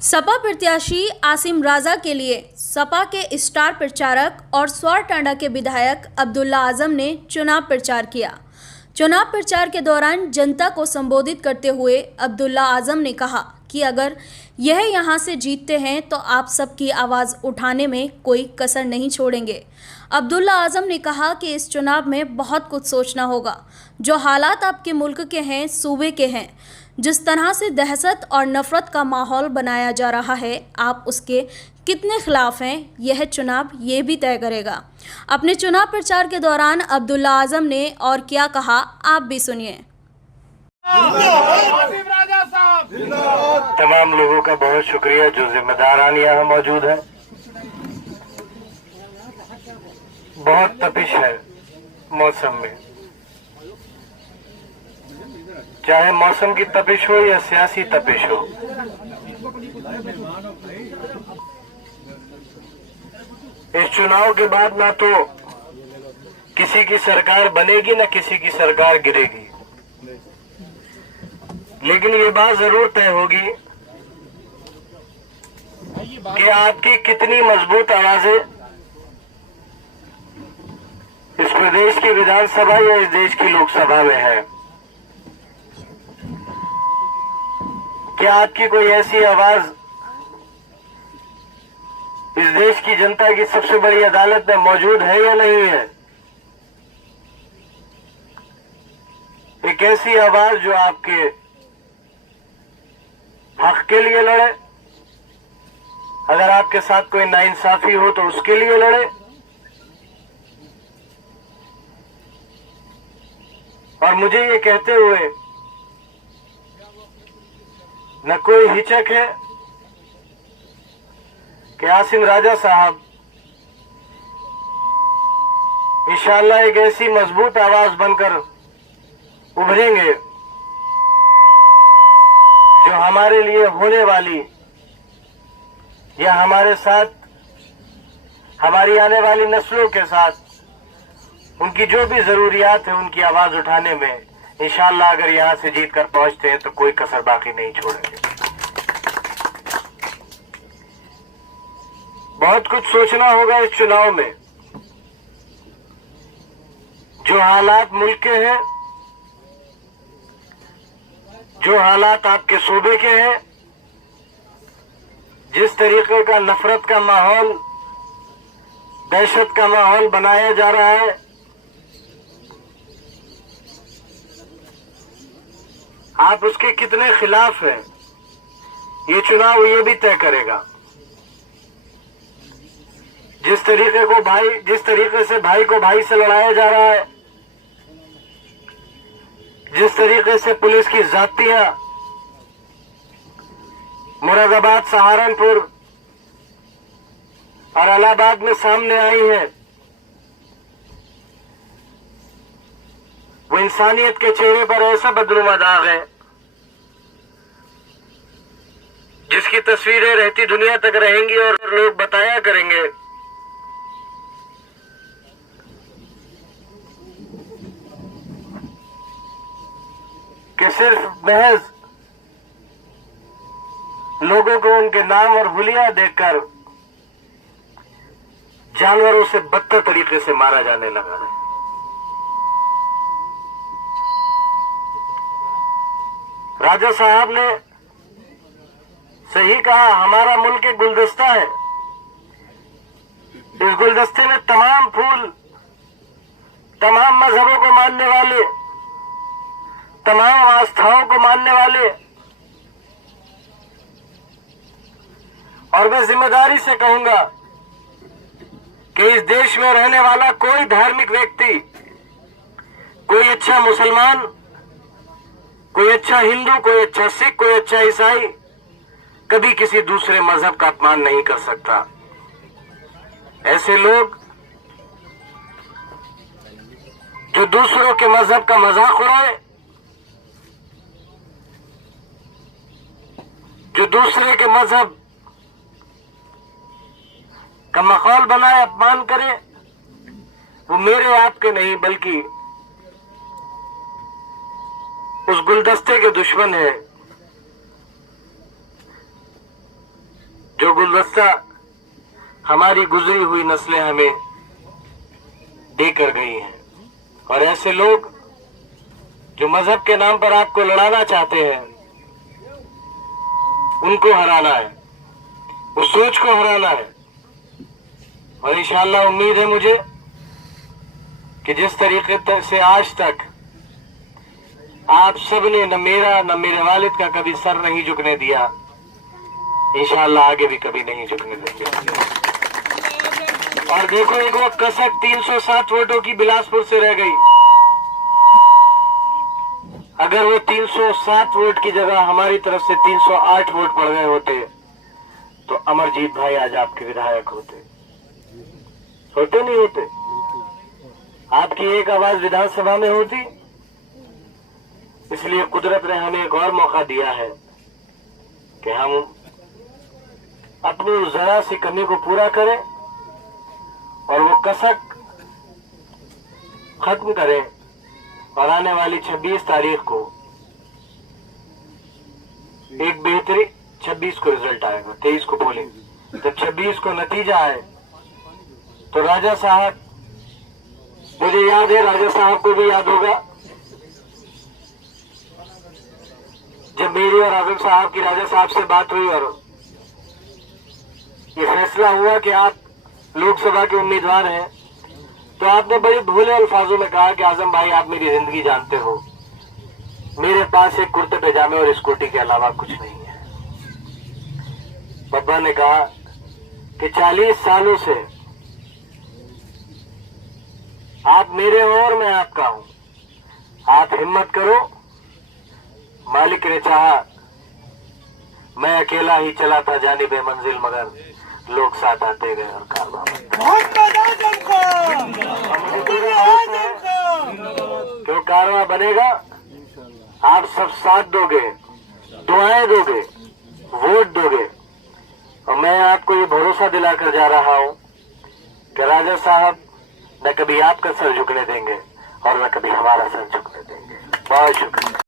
सपा प्रत्याशी आसिम राजा के लिए सपा के स्टार प्रचारक और स्वारटांडा के विधायक अब्दुल्ला आजम ने चुनाव प्रचार किया। चुनाव प्रचार के दौरान जनता को संबोधित करते हुए अब्दुल्ला आजम ने कहा कि अगर यह यहां से जीतते हैं तो आप सबकी आवाज़ उठाने में कोई कसर नहीं छोड़ेंगे। अब्दुल्ला आजम ने कहा कि इस चुनाव में बहुत कुछ सोचना होगा। जो हालात आपके मुल्क के हैं, सूबे के हैं, जिस तरह से दहशत और नफरत का माहौल बनाया जा रहा है, आप उसके कितने खिलाफ हैं, यह चुनाव ये भी तय करेगा। अपने चुनाव प्रचार के दौरान अब्दुल्ला आजम ने और क्या कहा, आप भी सुनिए। तमाम लोगों का बहुत शुक्रिया जो जिम्मेदारान यहाँ मौजूद है। बहुत तपिश है मौसम में, चाहे मौसम की तपिश हो या सियासी तपिश हो। इस चुनाव के बाद ना तो किसी की सरकार बनेगी ना किसी की सरकार गिरेगी, लेकिन ये बात जरूर तय होगी कि आपकी कितनी मजबूत आवाजें इस प्रदेश की विधानसभा या इस देश की लोकसभा में है। क्या आपकी कोई ऐसी आवाज इस देश की जनता की सबसे बड़ी अदालत में मौजूद है या नहीं है? एक ऐसी आवाज जो आपके हक के लिए लड़े, अगर आपके साथ कोई नाइंसाफी हो तो उसके लिए लड़े, और मुझे ये कहते हुए न कोई हिचक है कि आसिम राजा साहब इंशाअल्लाह एक ऐसी मजबूत आवाज बनकर उभरेंगे जो हमारे लिए होने वाली या हमारे साथ, हमारी आने वाली नस्लों के साथ उनकी जो भी जरूरियात है उनकी आवाज उठाने में इंशाअल्लाह अगर यहां से जीत कर पहुंचते हैं तो कोई कसर बाकी नहीं छोड़ेंगे। बहुत कुछ सोचना होगा इस चुनाव में। जो हालात मुल्क के हैं, जो हालात आपके सूबे के हैं, जिस तरीके का नफरत का माहौल, दहशत का माहौल बनाया जा रहा है, आप उसके कितने खिलाफ हैं, ये चुनाव ये भी तय करेगा। जिस तरीके से भाई को भाई से लड़ाया जा रहा है, जिस तरीके से पुलिस की जातियां मुरादाबाद, सहारनपुर और इलाहाबाद में सामने आई हैं, वो इंसानियत के चेहरे पर ऐसा बदनुमा दाग है जिसकी तस्वीरें रहती दुनिया तक रहेंगी और लोग बताया करेंगे कि सिर्फ महज लोगों को उनके नाम और हुलिया देखकर जानवरों से बदतर तरीके से मारा जाने लगा है। राजा साहब ने सही कहा, हमारा मुल्क एक गुलदस्ता है। इस गुलदस्ते में तमाम फूल, तमाम मजहबों को मानने वाले, तमाम आस्थाओं को मानने वाले, और मैं जिम्मेदारी से कहूंगा कि इस देश में रहने वाला कोई धार्मिक व्यक्ति, कोई अच्छा मुसलमान, कोई अच्छा हिंदू, कोई अच्छा सिख, कोई अच्छा ईसाई कभी किसी दूसरे मजहब का अपमान नहीं कर सकता। ऐसे लोग जो दूसरों के मजहब का मजाक उड़ाए, जो दूसरे के मजहब का माहौल बनाए, अपमान करे, वो मेरे आपके नहीं बल्कि उस गुलदस्ते के दुश्मन है जो गुलदस्ता हमारी गुजरी हुई नस्लें हमें देकर गई हैं, और ऐसे लोग जो मजहब के नाम पर आपको लड़ाना चाहते हैं, उनको हराना है, उस सोच को हराना है। और इंशाअल्लाह उम्मीद है मुझे कि जिस तरीके से आज तक आप सबने न मेरा न मेरे वालिद का कभी सर नहीं झुकने दिया, इंशाअल्लाह आगे भी कभी नहीं झुकने देंगे। और देखो, एक वो कसक 307 वोटों की बिलासपुर से रह गई। अगर वो 307 वोट की जगह हमारी तरफ से 308 वोट पड़ गए होते तो अमरजीत भाई आज आपके विधायक होते नहीं होते? आपकी एक आवाज विधानसभा में होती। इसलिए कुदरत ने हमें एक और मौका दिया है कि हम अपनी उस जरा सी कमी को पूरा करें और वो कसक खत्म करें, और आने वाली 26 तारीख को एक बेहतरीन 26 को रिजल्ट आएगा, 23 को पोलिंग, जब 26 को नतीजा आए तो राजा साहब, मुझे याद है, राजा साहब को भी याद होगा, जब मेरी और आजम साहब की राजा साहब से बात हुई और ये फैसला हुआ कि आप लोकसभा के उम्मीदवार हैं, तो आपने बड़े भोले अल्फाजों में कहा कि आजम भाई, आप मेरी जिंदगी जानते हो, मेरे पास एक कुर्ते पैजामे और स्कूटी के अलावा कुछ नहीं है। बब्बा ने कहा कि 40 सालों से आप मेरे हो और मैं आपका हूं, आप हिम्मत करो। मालिक ने चाहा, मैं अकेला ही चला था जानिबे मंजिल, मगर लोग साथ आते गए और कारवां क्यों कारवां बनेगा। आप सब साथ दोगे, दुआएं दोगे, वोट दोगे, और मैं आपको ये भरोसा दिलाकर जा रहा हूं कि राजा साहब न कभी आपका सर झुकने देंगे और न कभी हमारा सर झुकने देंगे। बहुत शुक्रिया।